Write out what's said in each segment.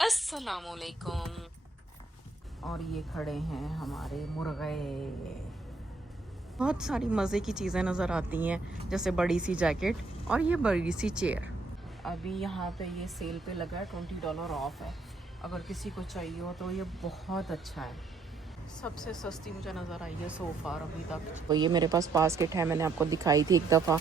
अस्सलामुअलैकुम। और ये खड़े हैं हमारे मुर्गे। बहुत सारी मज़े की चीज़ें नज़र आती हैं, जैसे बड़ी सी जैकेट और ये बड़ी सी चेयर। अभी यहाँ पे ये सेल पे लगा है, $20 ऑफ है। अगर किसी को चाहिए हो तो ये बहुत अच्छा है। सबसे सस्ती मुझे नज़र आई है सोफ़ा अभी तक। तो ये मेरे पास बास्केट है, मैंने आपको दिखाई थी एक दफ़ा,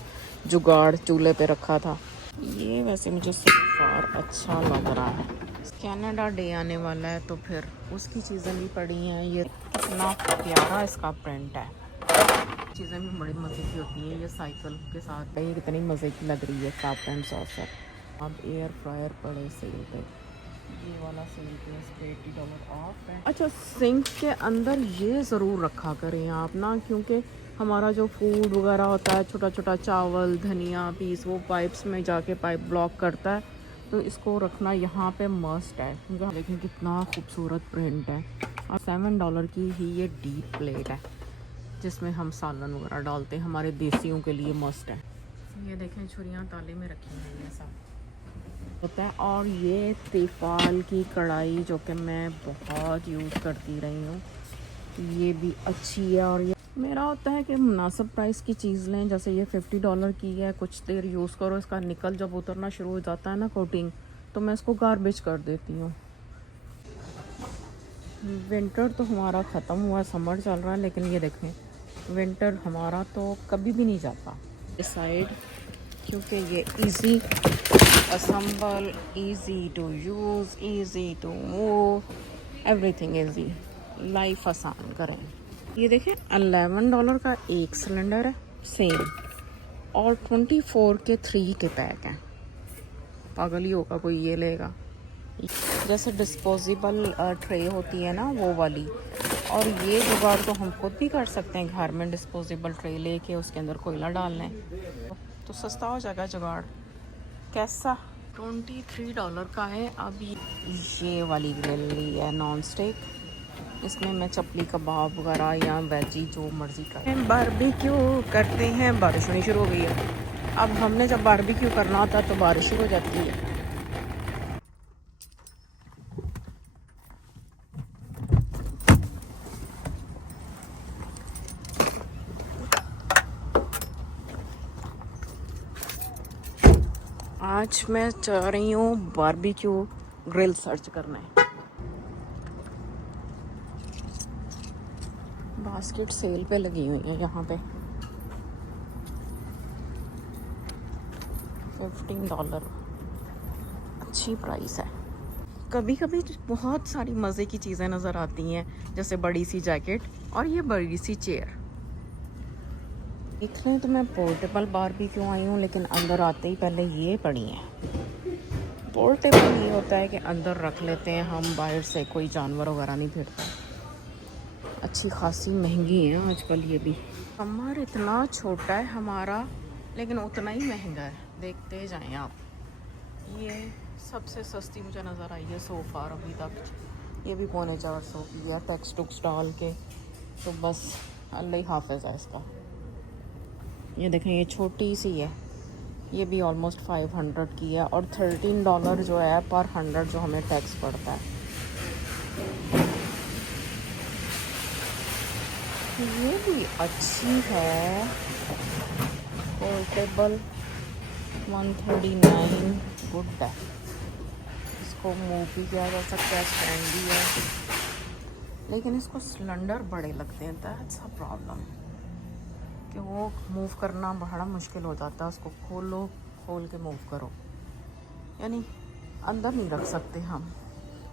जुगाड़ चूल्हे पे रखा था। ये वैसे मुझे सोफ़ा अच्छा लग रहा है। कनाडा डे आने वाला है तो फिर उसकी चीज़ें भी पड़ी हैं। ये कितना प्यारा इसका प्रिंट है। चीज़ें भी बड़ी मज़े की होती हैं। ये साइकिल के साथ ये कितनी मज़े की लग रही है। काप एंड सॉसर। अब एयर फ्रायर पड़े सेल पे, ये वाला सेल पे इसके $80 ऑफ है। अच्छा, सिंक के अंदर ये ज़रूर रखा करें आप ना, क्योंकि हमारा जो फूड वगैरह होता है, छोटा छोटा चावल धनिया पीस, वो पाइप्स में जाके पाइप ब्लॉक करता है। तो इसको रखना यहाँ पे मस्ट है। लेकिन कितना खूबसूरत प्रिंट है। और $7 की ही ये डीप प्लेट है, जिसमें हम सालन वगैरह डालते हैं। हमारे देसियों के लिए मस्ट है। ये देखें, छुरियाँ ताले में रखी हैं ये सब होता है। और ये तिफाल की कढ़ाई जो कि मैं बहुत यूज़ करती रही हूँ, ये भी अच्छी है। और ये मेरा होता है कि मुनासिब प्राइस की चीज़ लें। जैसे ये $50 की है, कुछ देर यूज़ करो, इसका निकल जब उतरना शुरू हो जाता है ना कोटिंग, तो मैं इसको गार्बेज कर देती हूँ। विंटर तो हमारा ख़त्म हुआ, समर चल रहा है, लेकिन ये देखें, विंटर हमारा तो कभी भी नहीं जाता इस साइड, क्योंकि ये easy assemble, easy to use, easy to move, everything easy, life आसान करें। ये देखें, $11 का एक सिलेंडर है सेम, और 24 के 3 के पैक हैं। पागल ही होगा कोई ये लेगा। जैसे डिस्पोजेबल ट्रे होती है ना, वो वाली। और ये जुगाड़ तो हम खुद भी कर सकते हैं घर में, डिस्पोजेबल ट्रे लेके उसके अंदर कोयला डाल लें तो सस्ता हो जाएगा जुगाड़। कैसा? $23 का है। अभी ये वाली ग्रिल ली है नॉन स्टिक, इसमें मैं चपली कबाब वगैरह या वेजी जो मर्जी करें। बारबेक्यू करते हैं, बारिश होनी शुरू हो गई है। अब हमने जब बारबेक्यू करना होता है तो बारिश ही हो जाती है। आज मैं चाह रही हूँ बारबेक्यू ग्रिल सर्च करना है। बास्केट सेल पे लगी हुई है यहाँ पे, $15, अच्छी प्राइस है। कभी कभी बहुत सारी मज़े की चीज़ें नज़र आती हैं, जैसे बड़ी सी जैकेट और ये बड़ी सी चेयर। देख लें तो मैं पोर्टेबल बारबेक्यू आई हूँ, लेकिन अंदर आते ही पहले ये पड़ी हैं। पोर्टेबल ये होता है कि अंदर रख लेते हैं हम, बाहर से कोई जानवर वगैरह नहीं फिरता। अच्छी खासी महंगी है आजकल ये भी। कमर इतना छोटा है हमारा, लेकिन उतना ही महंगा है, देखते जाएं आप। ये सबसे सस्ती मुझे नज़र आई है सोफ़ा अभी तक। ये भी $450 की है, टैक्स टुक्स डाल के। तो बस अल्लाह ही हाफ़िज़ है इसका। ये देखें, ये छोटी सी है, ये भी ऑलमोस्ट 500 की है। और $13 जो है पर 100 जो हमें टैक्स पड़ता है। ये भी अच्छी है, पोर्टेबल, 139, गुड है। इसको मूव भी किया जा सकता है, स्टैंड भी है, लेकिन इसको सिलेंडर बड़े लगते हैं। दैट्स अ प्रॉब्लम कि वो मूव करना बड़ा मुश्किल हो जाता है। उसको खोलो, खोल के मूव करो, यानी अंदर नहीं रख सकते हम।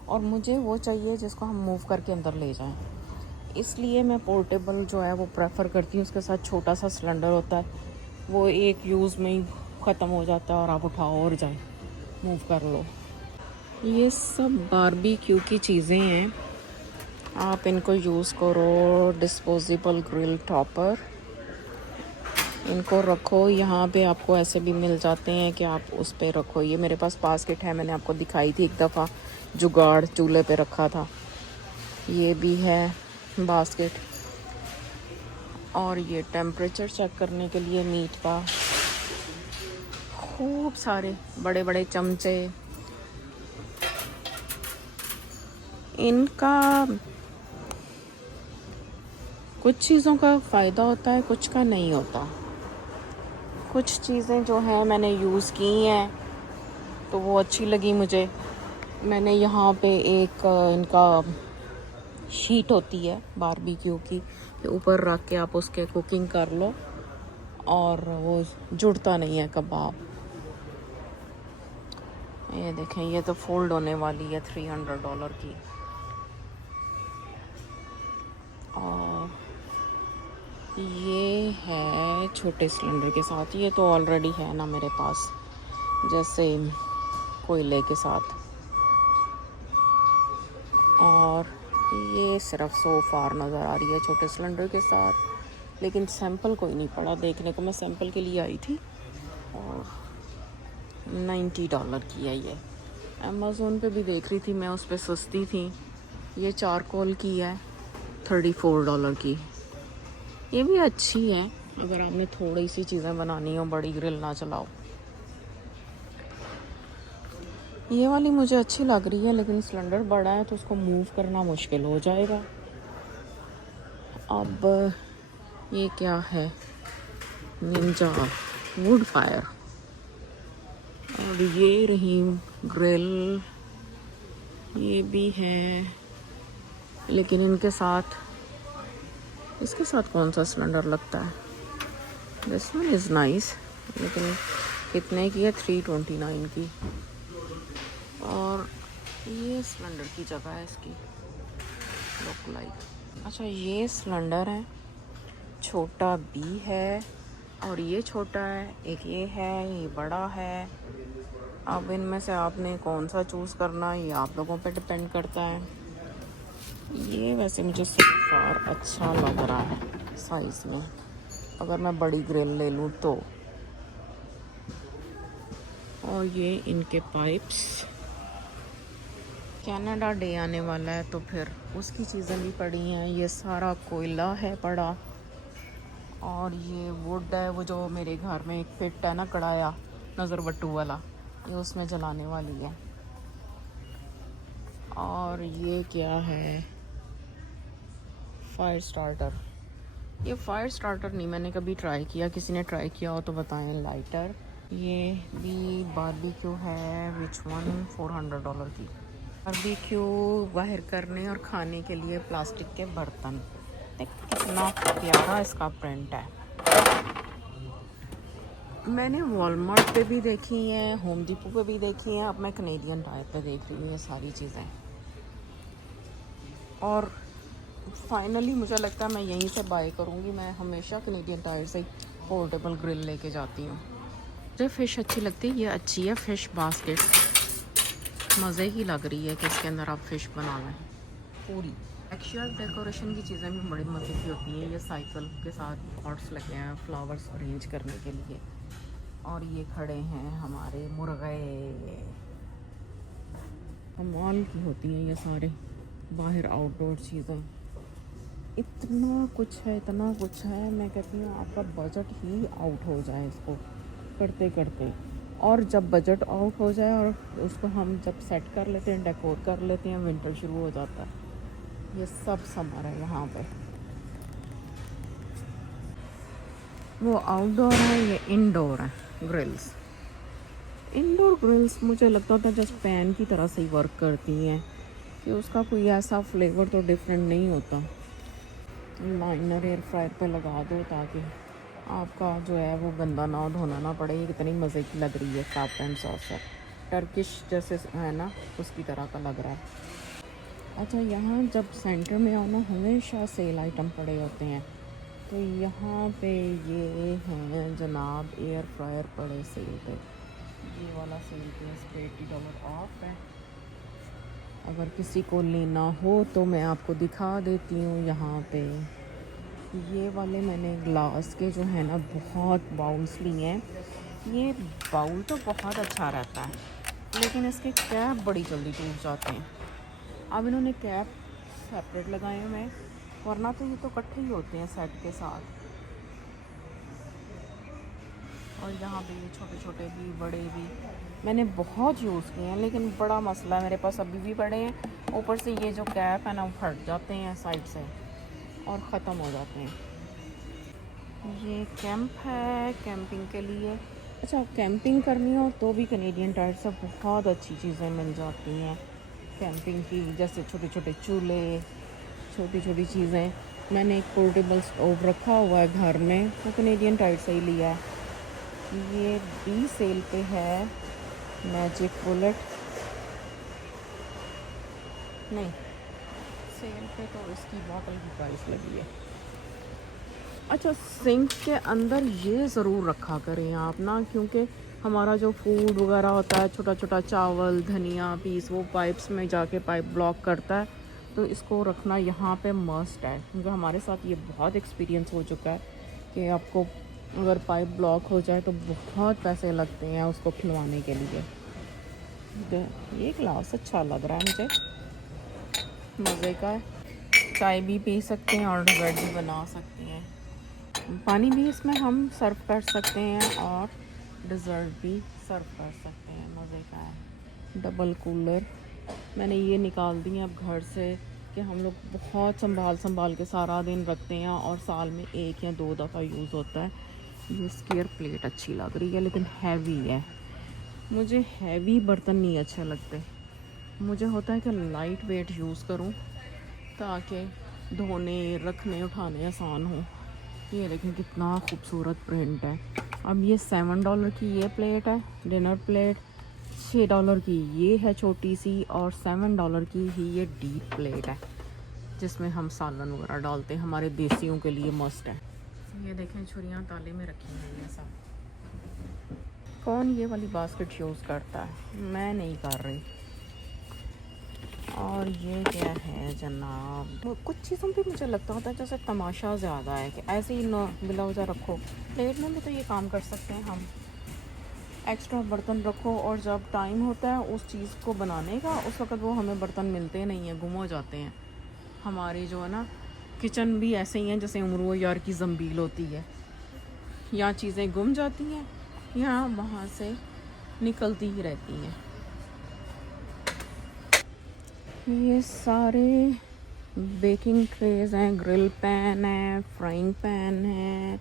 और मुझे वो चाहिए जिसको हम मूव करके अंदर ले जाएं, इसलिए मैं पोर्टेबल जो है वो प्रेफर करती हूँ। उसके साथ छोटा सा सिलेंडर होता है, वो एक यूज़ में ही ख़त्म हो जाता है और आप उठाओ और जाए मूव कर लो। ये सब बारबेक्यू की चीज़ें हैं, आप इनको यूज़ करो। डिस्पोजेबल ग्रिल टॉपर, इनको रखो। यहाँ पे आपको ऐसे भी मिल जाते हैं कि आप उस पे रखो। ये मेरे पास बास्केट है, मैंने आपको दिखाई थी एक दफ़ा, जुगाड़ चूल्हे पे रखा था। ये भी है बास्केट। और ये टेम्परेचर चेक करने के लिए मीट का, खूब सारे बड़े बड़े चमचे, इनका कुछ चीज़ों का फ़ायदा होता है, कुछ का नहीं होता। कुछ चीज़ें जो हैं मैंने यूज़ की हैं तो वो अच्छी लगी मुझे। मैंने यहाँ पे एक इनका शीट होती है बारबेक्यू की, ऊपर रख के आप उसके कुकिंग कर लो और वो जुड़ता नहीं है कबाब। ये देखें, ये तो फोल्ड होने वाली है $300 की। और ये है छोटे सिलेंडर के साथ, ये तो ऑलरेडी है ना मेरे पास, जैसे कोयले के साथ। और ये सिर्फ सो फार नज़र आ रही है छोटे सिलेंडर के साथ, लेकिन सैंपल कोई नहीं पड़ा देखने को। मैं सैंपल के लिए आई थी और $90 की है ये। अमेज़ोन पे भी देख रही थी मैं, उस पर सस्ती थी। ये चारकोल की है $34 की। ये भी अच्छी है अगर आपने थोड़ी सी चीज़ें बनानी हो, बड़ी ग्रिल ना चलाओ। ये वाली मुझे अच्छी लग रही है, लेकिन सिलेंडर बड़ा है तो उसको मूव करना मुश्किल हो जाएगा। अब ये क्या है, निंजा वुड फायर। और ये रही ग्रिल, ये भी है, लेकिन इनके साथ, इसके साथ कौन सा सिलेंडर लगता है? दिस वन इज़ नाइस, लेकिन कितने की है? $329 की। और ये सिलेंडर की जगह है इसकी, लुक लाइक। अच्छा, ये सिलेंडर है, छोटा भी है और ये छोटा है, एक ये है, ये बड़ा है। अब इनमें से आपने कौन सा चूज़ करना है, ये आप लोगों पे डिपेंड करता है। ये वैसे मुझे सिर्फ अच्छा लग रहा है साइज़ में, अगर मैं बड़ी ग्रिल ले लूँ तो। और ये इनके पाइप्स, कनाडा डे आने वाला है तो फिर उसकी चीज़ें भी पड़ी हैं। ये सारा कोयला है पड़ा, और ये वुड है, वो जो मेरे घर में एक पिट है ना, कढ़ाया नज़र बट्टू वाला, ये उसमें जलाने वाली है। और ये क्या है, फायर स्टार्टर। ये फायर स्टार्टर नहीं मैंने कभी ट्राई किया, किसी ने ट्राई किया हो तो बताएं। लाइटर, ये भी बारबेक्यू है, विच वन, $400 की। बारबेक्यू बाहर करने और खाने के लिए प्लास्टिक के बर्तन, देख कितना प्यारा इसका प्रिंट है। मैंने वॉलमार्ट पे भी देखी हैं, होम डिपो पे भी देखी हैं, अब मैं कैनेडियन टायर पे देख रही हूँ ये सारी चीज़ें। और फाइनली मुझे लगता है मैं यहीं से बाय करूँगी। मैं हमेशा कैनेडियन टायर से पोर्टेबल ग्रिल लेके जाती हूँ। मुझे फ़िश अच्छी लगती है, ये अच्छी है फ़िश बास्केट, मज़े ही लग रही है कि इसके अंदर आप फ़िश बना लें पूरी। एक्चुअल डेकोरेशन की चीज़ें भी बड़ी मज़े की होती हैं। ये साइकिल के साथ पॉट्स लगे हैं फ्लावर्स अरेंज करने के लिए। और ये खड़े हैं हमारे मुर्गे, कमाल की होती हैं ये सारे बाहर आउटडोर चीज़ें। इतना कुछ है, इतना कुछ है, मैं कहती हूँ आपका बजट ही आउट हो जाए इसको करते करते। और जब बजट आउट हो जाए और उसको हम जब सेट कर लेते हैं, डेकोर कर लेते हैं, विंटर शुरू हो जाता है। ये सब समर है यहाँ पे। वो आउटडोर है, ये इंडोर है ग्रिल्स। इंडोर ग्रिल्स मुझे लगता था जस्ट पैन की तरह से ही वर्क करती हैं, कि उसका कोई ऐसा फ्लेवर तो डिफरेंट नहीं होता। लाइनर एयर फ्रायर पे लगा दो ताकि आपका जो है वो गंदा ना, धोना ना पड़े। ये कितनी मज़े की लग रही है, काप एंड सॉस है, टर्किश जैसे है ना, उसकी तरह का लग रहा है। अच्छा, यहाँ जब सेंटर में आओ ना, हमेशा सेल आइटम पड़े होते हैं। तो यहाँ पे ये हैं जनाब एयर फ्रायर पड़े सेल पे। ये वाला सेल पे इस पर $80 ऑफ है। अगर किसी को लेना हो तो मैं आपको दिखा देती हूँ। यहाँ पे ये वाले मैंने ग्लास के जो है ना बहुत बाउल्स लिए हैं। ये बाउल तो बहुत अच्छा रहता है, लेकिन इसके कैप बड़ी जल्दी टूट जाते हैं। अब इन्होंने कैप सेपरेट लगाए हुए हैं, वरना तो ये तो इकट्ठे ही होते हैं सेट के साथ। और यहाँ पे ये छोटे छोटे भी, बड़े भी, मैंने बहुत यूज़ किए हैं, लेकिन बड़ा मसला है, मेरे पास अभी भी पड़े हैं। ऊपर से ये जो कैप है ना, वो फट जाते हैं साइड से और ख़त्म हो जाते हैं। ये कैंप है कैंपिंग के लिए। अच्छा, कैंपिंग करनी हो तो भी कैनेडियन टायर से बहुत अच्छी चीज़ें मिल जाती हैं कैंपिंग की, जैसे छोटे छोटे चूल्हे, छोटी छोटी चीज़ें। मैंने एक पोर्टेबल स्टोव रखा हुआ है घर में, वो कैनेडियन टायर से ही लिया है। ये भी सेल पे है, मैजिक बुलेट नहीं, सेल पे तो इसकी बॉटल की प्राइस लगी है। अच्छा, सिंक के अंदर ये ज़रूर रखा करें आप ना, क्योंकि हमारा जो फूड वगैरह होता है, छोटा छोटा चावल, धनिया पीस, वो पाइप्स में जाके पाइप ब्लॉक करता है। तो इसको रखना यहाँ पे मस्ट है, क्योंकि हमारे साथ ये बहुत एक्सपीरियंस हो चुका है कि आपको अगर पाइप ब्लॉक हो जाए तो बहुत पैसे लगते हैं उसको खुलवाने के लिए। ये ग्लास अच्छा लग रहा है मुझे, मज़े का है। चाय भी पी सकते हैं और डेजर्ट भी बना सकते हैं। पानी भी इसमें हम सर्व कर सकते हैं और डेज़र्ट भी सर्व कर सकते हैं, मज़े का है। डबल कूलर मैंने ये निकाल दिए अब घर से, कि हम लोग बहुत संभाल के सारा दिन रखते हैं और साल में 1 या 2 दफ़ा यूज़ होता है। ये स्क्वायर प्लेट अच्छी लग रही है, लेकिन हैवी है। मुझे हैवी बर्तन नहीं अच्छे लगते, मुझे होता है कि लाइट वेट यूज़ करूं ताकि धोने, रखने, उठाने आसान हो। ये देखें कितना खूबसूरत प्रिंट है। अब ये $7 की ये प्लेट है, डिनर प्लेट। $6 की ये है छोटी सी, और $7 की ही ये डीप प्लेट है, जिसमें हम सालन वगैरह डालते हैं। हमारे देसियों के लिए मस्ट है। ये देखें छुरियाँ ताले में रखी हैं ये सब। कौन ये वाली बास्केट यूज़ करता है, मैं नहीं कर रही। और ये क्या है जनाब, तो कुछ चीज़ों पे मुझे लगता होता है जैसे तमाशा ज़्यादा है कि ऐसे ही न बिलावजा रखो। प्लेट में भी तो ये काम कर सकते हैं हम, एक्स्ट्रा बर्तन रखो, और जब टाइम होता है उस चीज़ को बनाने का, उस वक्त वो हमें बर्तन मिलते नहीं हैं, गुम हो जाते हैं। हमारे जो है ना किचन भी ऐसे ही हैं जैसे उम्र यार की जंबील होती है, यहाँ चीज़ें गुम जाती हैं, यहाँ वहाँ से निकलती ही रहती हैं। ये सारे बेकिंग ट्रेज हैं, ग्रिल पैन है, फ्राइंग पैन है।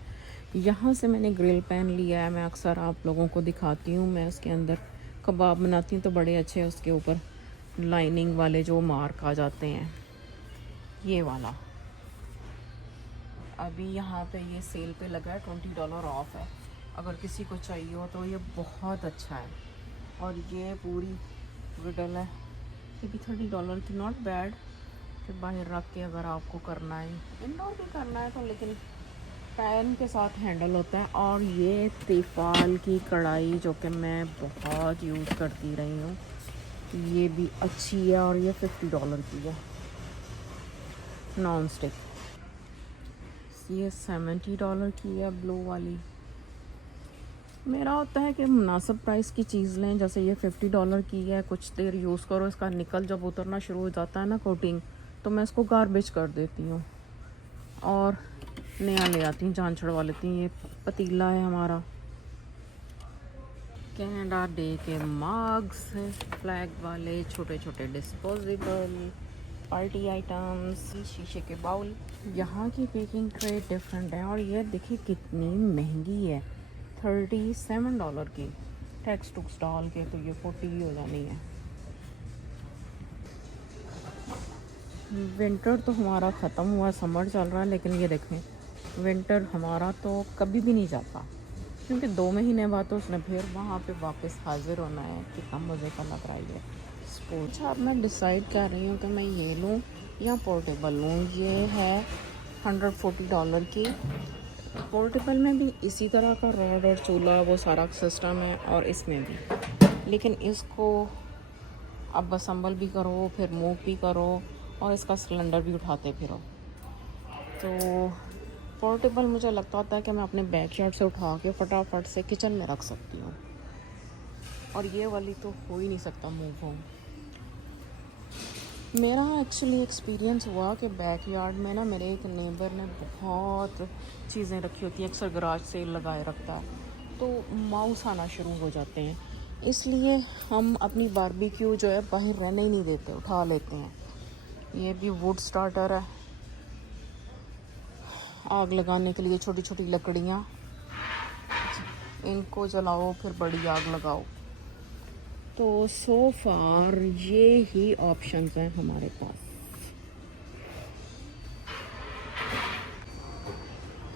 यहाँ से मैंने ग्रिल पैन लिया है, मैं अक्सर आप लोगों को दिखाती हूँ। मैं उसके अंदर कबाब बनाती हूँ तो बड़े अच्छे उसके ऊपर लाइनिंग वाले जो मार्क आ जाते हैं, ये वाला। अभी यहाँ पे ये सेल पे लगा है, $20 ऑफ है। अगर किसी को चाहिए हो तो ये बहुत अच्छा है। और ये पूरी ग्रिडल है, ये भी $30 की, नॉट बैड। फिर बाहर रख के अगर आपको करना है, इंडोर भी करना है तो, लेकिन पैन के साथ हैंडल होता है। और ये तिफाल की कढ़ाई जो कि मैं बहुत यूज़ करती रही हूँ, ये भी अच्छी है और ये $50 की है, नॉन स्टिक। ये $70 की है ब्लू वाली। मेरा होता है कि मुनासिब प्राइस की चीज़ लें, जैसे ये $50 की है, कुछ देर यूज़ करो, इसका निकल जब उतरना शुरू हो जाता है ना कोटिंग, तो मैं इसको गार्बेज कर देती हूँ और नया ले आती हूँ, जान छुड़वा लेती हूँ। ये पतीला है हमारा, कनाडा डे के मग्स, फ्लैग वाले छोटे छोटे डिस्पोजेबल पार्टी आइटम्स, शीशे के बाउल। यहाँ की बेकिंग ट्रे डिफरेंट है, और ये देखिए कितनी महंगी है, $37 की। टैक्स टुक्स डाल के तो ये 40 हो जानी है। विंटर तो हमारा ख़त्म हुआ, समर चल रहा है, लेकिन ये देखें विंटर हमारा तो कभी भी नहीं जाता, क्योंकि 2 महीने बाद तो उसने फिर वहाँ पे वापस हाजिर होना है। कितना मज़े का लग रहा है ये स्पोर्ट। अच्छा, अब मैं डिसाइड कर रही हूँ कि मैं ये लूँ या पोर्टेबल लूँ। ये है $140 की। पोर्टेबल में भी इसी तरह का रॉड और चूल्हा वो सारा सिस्टम है, और इसमें भी, लेकिन इसको अब असम्बल भी करो, फिर मूव भी करो, और इसका सिलेंडर भी उठाते फिरो। तो पोर्टेबल मुझे लगता होता है कि मैं अपने बैकयार्ड से उठा के फटाफट से किचन में रख सकती हूँ, और ये वाली तो हो ही नहीं सकता मूव हो। मेरा एक्चुअली एक्सपीरियंस हुआ कि बैकयार्ड में ना मेरे एक नेबर ने बहुत चीज़ें रखी होती हैं, अक्सर गराज सेल लगाए रखता है, तो माउस आना शुरू हो जाते हैं। इसलिए हम अपनी बारबेक्यू जो है बाहर रहने ही नहीं देते, उठा लेते हैं। ये भी वुड स्टार्टर है, आग लगाने के लिए छोटी छोटी लकड़ियाँ, इनको जलाओ फिर बड़ी आग लगाओ। तो सो फार ये ही ऑप्शंस हैं हमारे पास।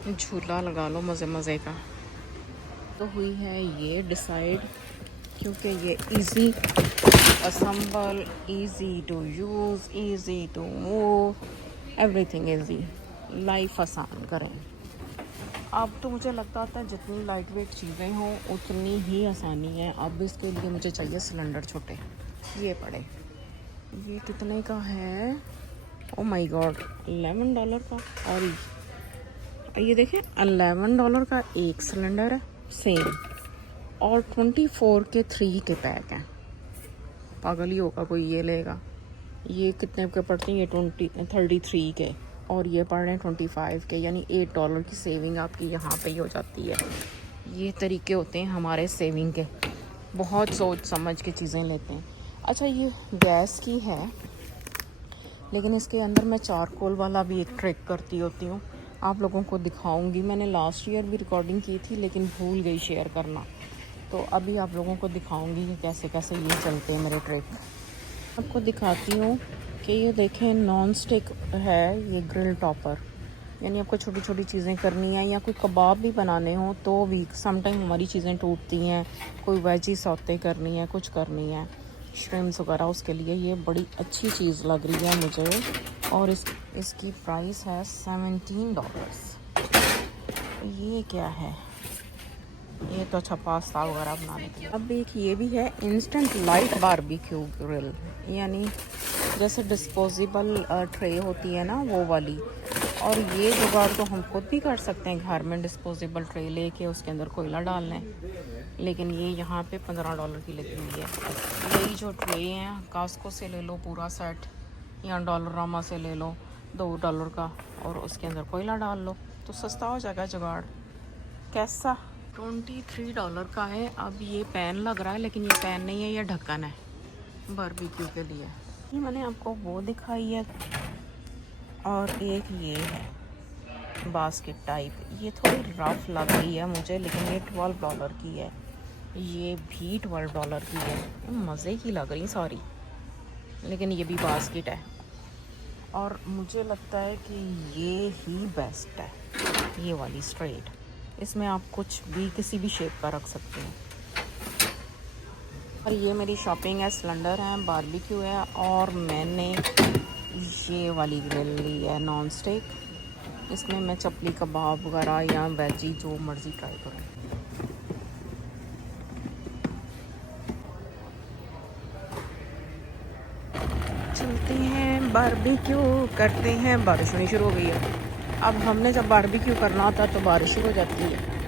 झूला लगा लो मज़े मज़े का। तो हुई है ये डिसाइड, क्योंकि ये easy assemble, easy to use, easy to move, everything easy, life आसान करें। अब तो मुझे लगता था जितनी लाइट वेट चीज़ें हों उतनी ही आसानी है। अब इसके लिए मुझे चाहिए सिलेंडर छोटे। ये पड़े, ये कितने का है? ओ माय गॉड, $11 का। और ये देखें, $11 का एक सिलेंडर है सेम, और 24 के 3 के पैक हैं। पागल ही होगा कोई ये लेगा। ये कितने के पड़ते हैं? ये 33 के, और ये पड़ रहे हैं 25 के, यानी $8 की सेविंग आपकी यहाँ पे ही हो जाती है। ये तरीके होते हैं हमारे सेविंग के, बहुत सोच समझ के चीज़ें लेते हैं। अच्छा, ये गैस की है, लेकिन इसके अंदर मैं चारकोल वाला भी एक ट्रिक करती होती हूँ, आप लोगों को दिखाऊंगी। मैंने लास्ट ईयर भी रिकॉर्डिंग की थी लेकिन भूल गई शेयर करना, तो अभी आप लोगों को दिखाऊंगी कि कैसे कैसे ये चलते हैं मेरे ट्रिक। आपको दिखाती हूँ कि ये देखें, नॉन स्टिक है ये ग्रिल टॉपर, यानी आपको छोटी छोटी चीज़ें करनी है या कोई कबाब भी बनाने हो तो भी समटाइम हमारी चीज़ें टूटती हैं, कोई वेजी सौते करनी है, कुछ करनी है, श्रिम्स वगैरह, उसके लिए ये बड़ी अच्छी चीज़ लग रही है मुझे। और इसकी प्राइस है $17। ये क्या है? ये तो अच्छा पास्ता वगैरह बनाने के लिए। अब एक ये भी है, इंस्टेंट लाइट बारबेक्यू ग्रिल, यानी जैसे डिस्पोजेबल ट्रे होती है ना वो वाली। और ये जुगाड़ तो हम खुद भी कर सकते हैं घर में, डिस्पोजेबल ट्रे लेके उसके अंदर कोयला डाल लें, लेकिन ये यहाँ पे $15 की लगी हुई है। यही जो ट्रे हैं कास्को से ले लो पूरा सेट, या डॉलरामा से ले लो $2 का, और उसके अंदर कोयला डाल लो तो सस्ता हो जाएगा जुगाड़। कैसा? $23 का है। अब ये पैन लग रहा है, लेकिन ये पैन नहीं है, ये ढक्कन है बारबेक्यू के लिए। ये मैंने आपको वो दिखाई है, और एक ये है बास्केट टाइप, ये थोड़ी रफ लग रही है मुझे, लेकिन ये $12 की है। ये भी $12 की है, मज़े की लग रही सॉरी, लेकिन ये भी बास्केट है। और मुझे लगता है कि ये ही बेस्ट है, ये वाली स्ट्रेट। इसमें आप कुछ भी किसी भी शेप का रख सकते हैं। और ये मेरी शॉपिंग है, सिलेंडर है, बारबेक्यू है, और मैंने ये वाली ग्रिल ली है नॉन स्टिक। इसमें मैं चपली कबाब वगैरह या वेजी जो मर्ज़ी ट्राई करूँ। चलते हैं बारबेक्यू करते हैं। बारिश होनी शुरू हो गई है। अब हमने जब बारबेक्यू करना होता है तो बारिश ही हो जाती है।